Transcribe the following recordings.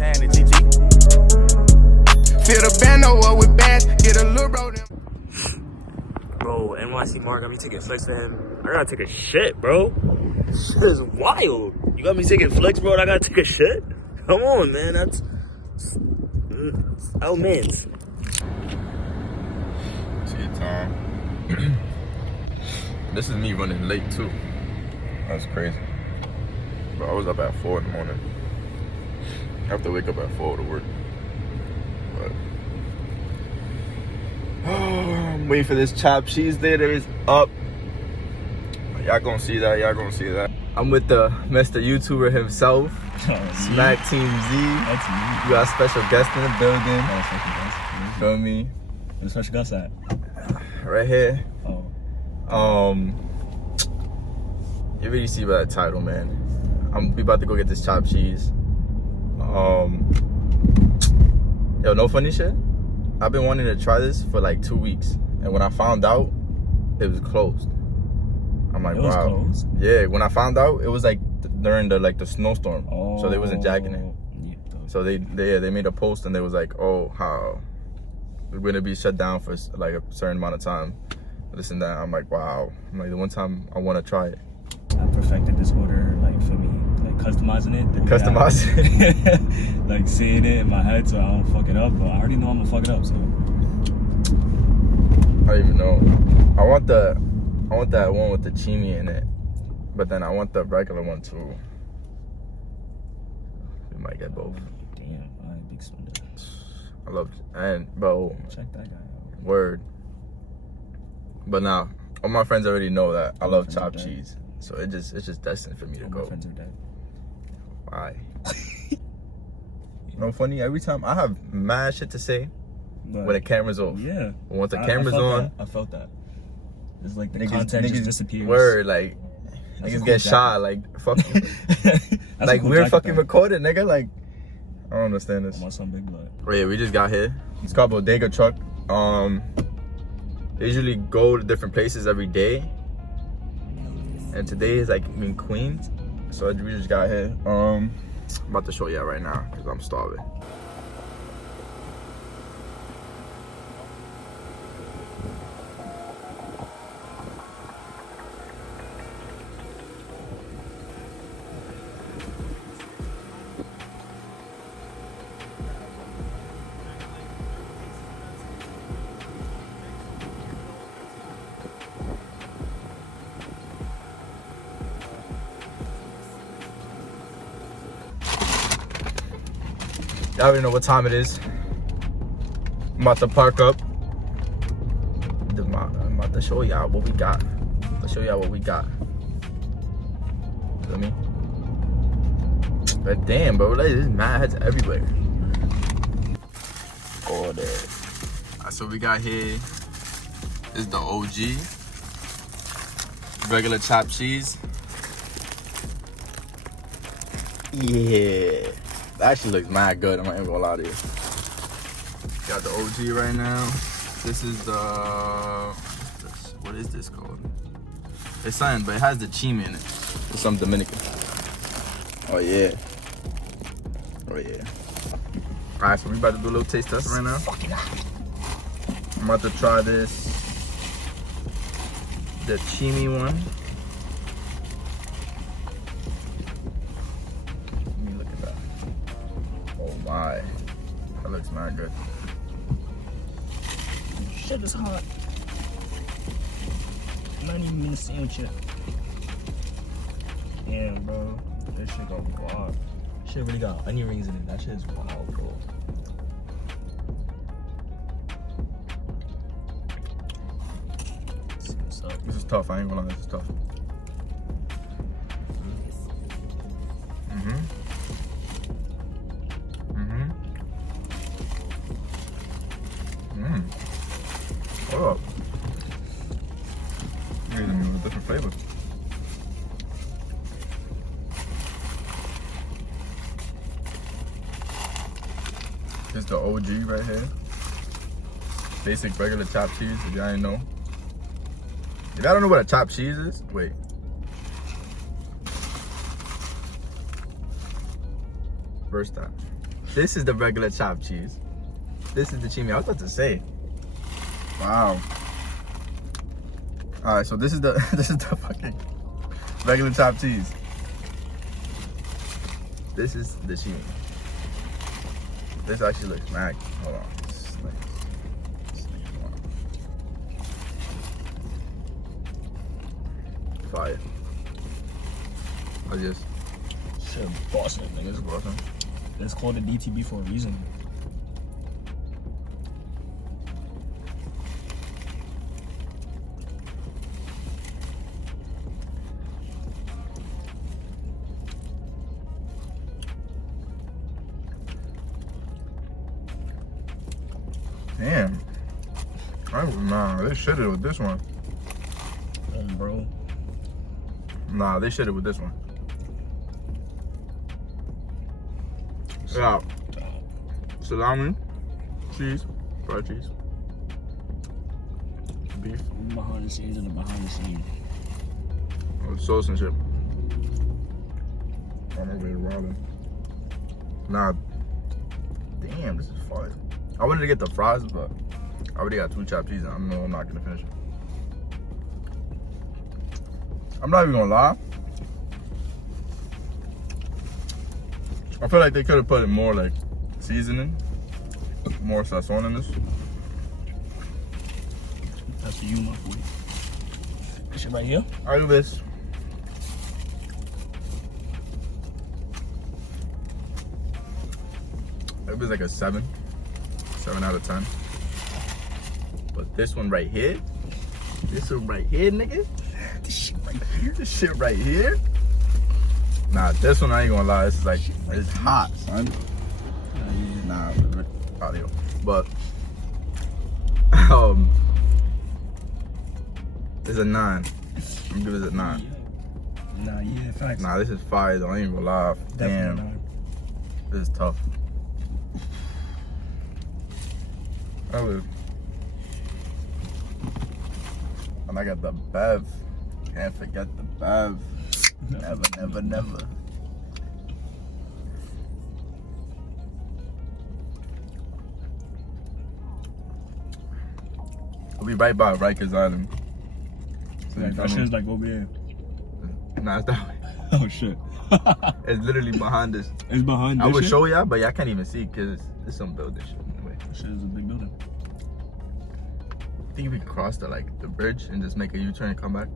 Japan and GG. Feel the band over with bands, get a little bro. Bro, NYC Mark got me taking flex for him. I gotta take a shit, bro. This shit is wild. You got me taking flex, bro, and I gotta take a shit? Come on, man. That's elements. Shit, Tom. This is me running late too. That's crazy. Bro, I was up at 4 in the morning. I have to wake up at 4 to work. But I'm waiting for this chopped cheese day that is up. Y'all gonna see that. Y'all gonna see that. I'm with the Mr. YouTuber himself, Smack Team Z. That's me. You got a special guest in the building. Feel me? Where's the special guest at? Right here. Oh. You already see by that title, man. We about to go get this chopped cheese. Yo, no funny shit. I've been wanting to try this for like 2 weeks, and when I found out, it was closed. I'm like, it was wow. Closed? Yeah, when I found out, it was like during the snowstorm, so they wasn't jacking it. Yeah. So they made a post and they was like, oh, how we're gonna be shut down for like a certain amount of time, this and that. I'm like, wow. I'm like, the one time I want to try it. I perfected this order, like, for me, like customizing it. Customizing it. Like saying it in my head so I don't fuck it up, but I already know I'm gonna fuck it up, so. I don't even know. I want that one with the chimi in it, but then I want the regular one too. We might get both. Damn, alright, big spender. I love and bro. Check that guy out. Word. But now, all my friends already know that I love chopped cheese, so it's just destined for me to go. My friends are dead. Why? No funny. Every time I have mad shit to say when the camera's off. Yeah. But once the camera's on, I felt that. It's like the niggas, content niggas just disappears. Word, like That's niggas cool get jacket. shot, like fucking, like cool we're jacket, fucking though. recorded, nigga. Like I don't understand this. I want some big blood. Oh yeah, we just got here. It's called Bodega truck. They usually go to different places every day, and today is like in Queens, so we just got here. I'm about to show y'all right now because I'm starving. Y'all already know what time it is. I'm about to park up. I'm about to show y'all what we got. Feel me? But damn, bro, like, there's mad heads everywhere. All that. Alright, so we got here. This is the OG. Regular chopped cheese. Yeah. That actually looks mad good. I'm not even gonna lie to you. Got the OG right now. This is the what is this called? It's something, but it has the chimi in it. It's some Dominican. Oh yeah. Oh yeah. Alright, so we about to do a little taste test right now. I'm about to try this. The chimi one. My, that looks mad good. Shit is hot. I'm not even in the sandwich yet. Damn, bro. This shit go wild. Shit really got onion rings in it. That shit is wild, bro. This is tough. I ain't gonna lie. This is tough. Hold up. You're getting me with a different flavor. This is the OG right here. Basic regular chopped cheese, if y'all ain't know. If y'all don't know what a chopped cheese is, wait. First time. This is the regular chopped cheese. This is the chimi. I was about to say. Wow. All right, so this is the fucking regular chopped cheese. This is the chimi. This actually looks mad. Hold on. Fire. I just Shit, bossing, nigga. it's awesome. It's called the DTB for a reason. Damn. Nah, they should have with this one. Bro. Nah, they should have with this one. Yeah. Salami, cheese, fried cheese, beef, Behind the scenes and the behind the scenes. sauce and shit. On my way to Robin. Nah. Damn, this is fire. I wanted to get the fries, but I already got 2 chopped cheese and I know I'm not gonna finish it. I'm not even gonna lie. I feel like they could have put more like seasoning, more sazon in this. That's for you, my boy. This shit right here? I do this. It was like a 7 out of 10. But this one right here, nigga. This shit right here? This shit right here. Nah, this one I ain't gonna lie. This is like, it's hot, son. Nah, audio. But, it's a 9. I'm gonna give it a 9. Nah, yeah, facts. Nah, this is fire though. I ain't gonna lie. Damn, Definitely this is tough. I live. And I got the Bev. Can't forget the Bev. Never, never, never. We'll be right by Rikers Island. So not. That shit's like over here. Nah, it's that way. Oh shit. It's literally behind this. It's behind this I would shit? show y'all, but y'all can't even see because there's some building shit in the way. That shit is a big building. I think we could cross the bridge and just make a U-turn and come back.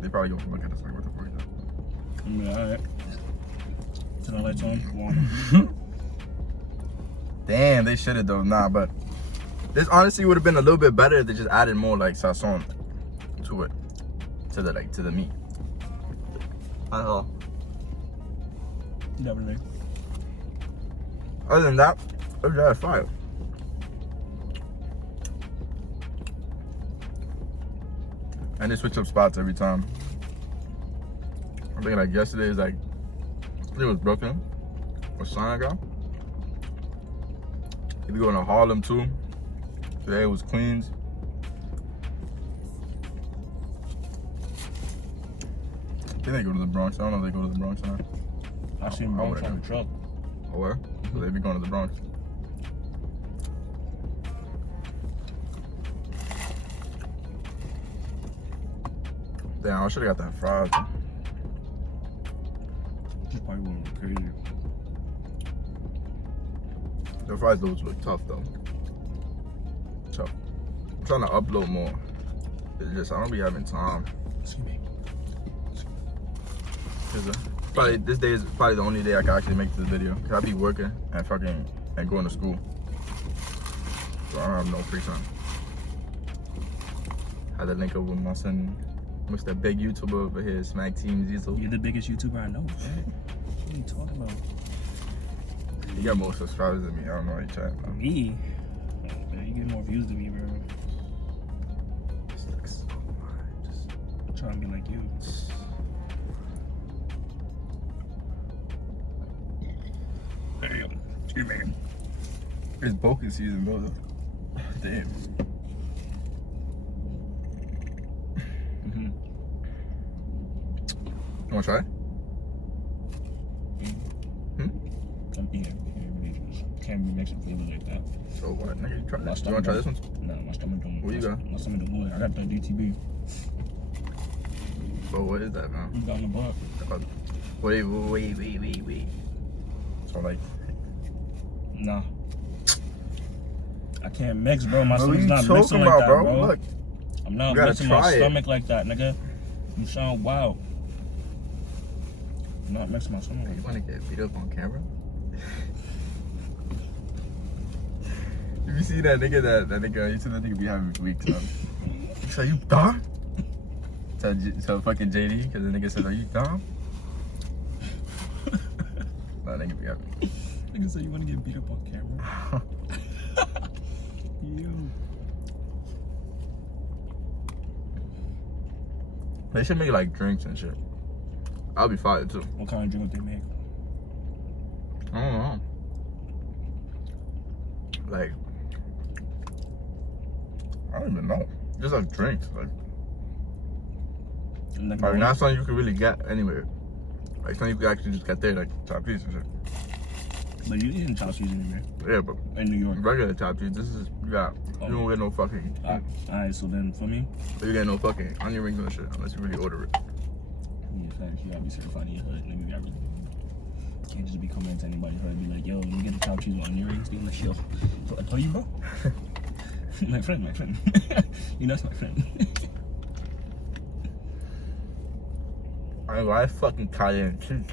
They probably gonna look at us like, what the fuck is that? I mean, alright. Turn the lights on. Go on. Damn, they should have though. Nah, but this honestly would have been a little bit better if they just added more like sazon to it, to the meat. Definitely. Other than that, it was fire. And they switch up spots every time. I think like yesterday is like, I think it was Brooklyn or Senegal. If we going to Harlem too. Today it was Queens. I think they go to the Bronx. I don't know if they go to the Bronx or not. I seen Bronx on the truck. Oh, where? So they be going to the Bronx. Damn, I should have got that fries. It's probably going to be crazy. The fries those look tough though. Tough. I'm trying to upload more. It's just I don't be having time. Excuse me. Probably this day is probably the only day I can actually make this video. Cause I be working and going to school. So I don't have no free time. Had to link up with my son, Mr. Big YouTuber over here, Smack Team Zizzle. You're the biggest YouTuber I know, man. What are you talking about? You got more subscribers than me. I don't know how you chat. Me? Oh, man, you get more views than me, bro. This looks so hard. Just I'm trying to be like you. Damn. Excuse me. it's Boca season, brother. Damn. Mm-hmm. You wanna try? Yeah. Yeah, really can't be mixing flavors like that. So what? Nigga, you try this. You My wanna try this one? No, my stomach don't. What you got? My stomach don't go there. I got the DTB. So what is that, man? You got on the block. Wait. So like, Nah. I can't mix, bro. My what are stomach's you not talking mixing about, like that, bro. Look, I'm not you gotta mixing my try it. stomach like that, nigga. You sound wild. I'm not mixing my stomach. you wanna get beat up on camera? You see that nigga? That nigga? You see that nigga be having weak son? He said, "You dumb?" Tell fucking JD because the nigga said, "Are you dumb?" That nigga be having. Nigga said you wanna get beat up on camera. Yo. They should make like drinks and shit. I'll be fired too. What kind of drink they make? I don't know. Like, I don't even know. Just like drinks, like not something you can really get anywhere. Like something you can actually just get there, like top cheese and shit. But you eating top cheese anywhere? Yeah, but In New York. regular top cheese, this is you don't get no fucking. Alright, so then for me, You get no fucking onion rings and shit unless you really order it. yeah, facts, you gotta be certified in your hood. Nigga, you gotta can't just be coming to anybody's hood and be like, yo, let me get the top cheese with onion rings. They like, yo, so I told you, bro. my friend. You know, that's my friend. I fucking cayenne cheese.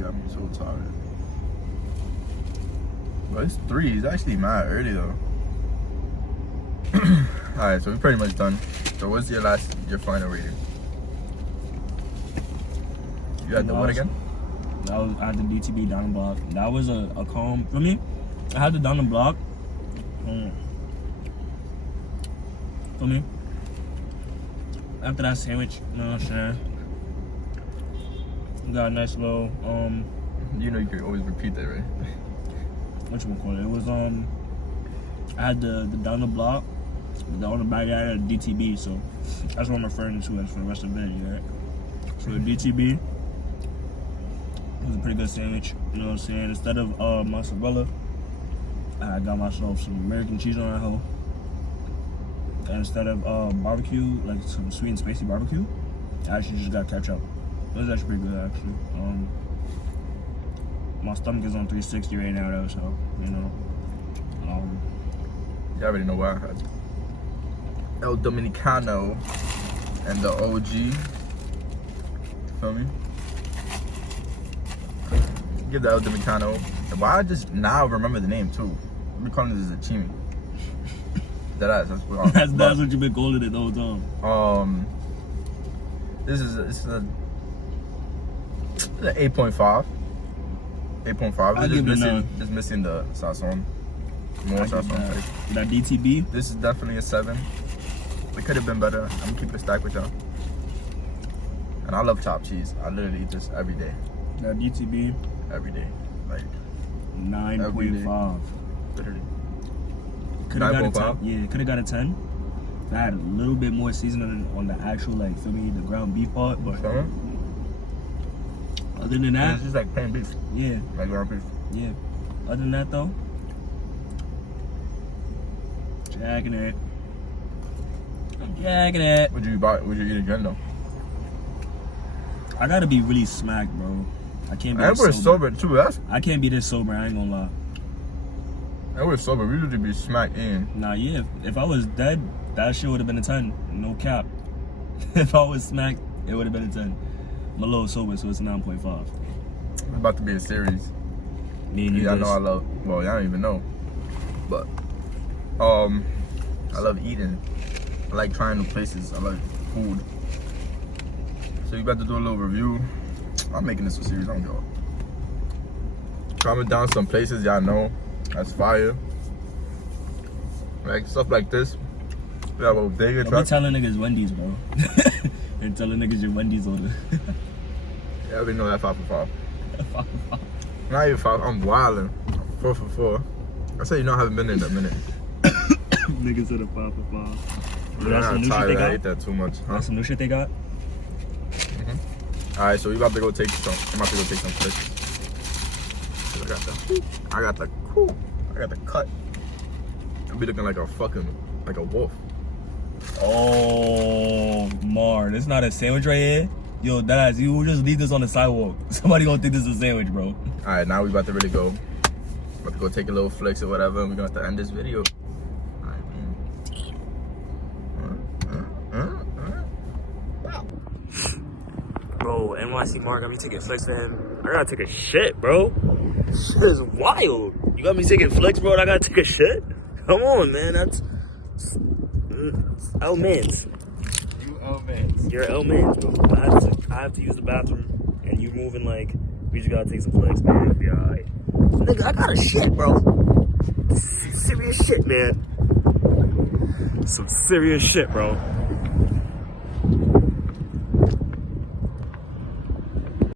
Got me so tired. But it's 3. It's actually mad early though. Alright, so we're pretty much done. So what's your final rating? You had the what again? I had the DTB down the block. That was a calm for me. I had the down the block. For me. After that sandwich, you know what I'm saying? Got a nice little You know you could always repeat that, right? whatchamacallit? It was I had the down the block, but on the back I had a DTB, so that's what I'm referring to as for the rest of the video, right? So the DTB was a pretty good sandwich, you know what I'm saying? Instead of mozzarella, I got myself some American cheese on that hoe. And instead of barbecue, like some sweet and spicy barbecue, I actually just got ketchup. It was actually pretty good, actually. My stomach is on 360 right now, though, so, you know. You already know what I had. El Dominicano and the OG. Feel me? Give the El Dominicano. Why I just now remember the name too? I've been calling this a chimi. That's that's what you've been calling it the whole time. This is an 8.5. 8.5. Just missing the sazon. More sazon. That DTB. This is definitely a 7. It could have been better. I'm gonna keep it stacked with y'all. And I love chopped cheese. I literally eat this every day. That DTB. Every day. Like 9.5. Literally. Could have got a 10. Yeah, could have got a 10. I had a little bit more seasoning on the actual, like, feel me, the ground beef part, but other than that, it's just like plain beef. Yeah. Like ground beef. Yeah. Other than that, though, jacking it. I'm jacking it. Would you eat again though? I gotta be really smacked, bro. I can't be And this we're sober. sober too. I can't be this sober, I ain't gonna lie. And we're sober. We usually be smacked in. Nah, yeah. If I was dead, that shit would have been a 10. No cap. If I was smacked, it would have been a 10. I'm a little sober, so it's a 9.5. It's about to be a series. Me and you. Y'all know I love. Well, y'all don't even know, but I love eating. I like trying new places. I like food. So you about to do a little review I'm making this a series. I don't give a. Comment down some places y'all know that's fire. Like stuff like this. We have a Bodega Don't truck. be telling niggas Wendy's, bro. And telling niggas your Wendy's order. Yeah, we know that 5 for 5. Not even 5. I'm wildin'. 4 for 4. I said you know I haven't been in a minute. Niggas said a 5 for 5. But that's some I'm new shit tired. they I got. ate that too much. Huh? That's some new shit they got. Alright, so we about to go take some. I'm about to go take some fish. I got the cut. I'll be looking like a wolf. Oh, Mar, that's not a sandwich right here. Yo, Daz, you just leave this on the sidewalk. Somebody gonna think this is a sandwich, bro. Alright, now we about to really go. About to go take a little flicks or whatever, and we're gonna have to end this video. Bro, NYC Mark got me taking flicks for him. I gotta take a shit, bro. This shit is wild. You got me taking flicks, bro, and I gotta take a shit? Come on, man. That's L-Mans. You L-Mans. You're L-Mans, bro. I have to use the bathroom, and you moving like, we just gotta take some flicks, man. It'll be alright. Nigga, I got a shit, bro. Serious shit, man. Some serious shit, bro.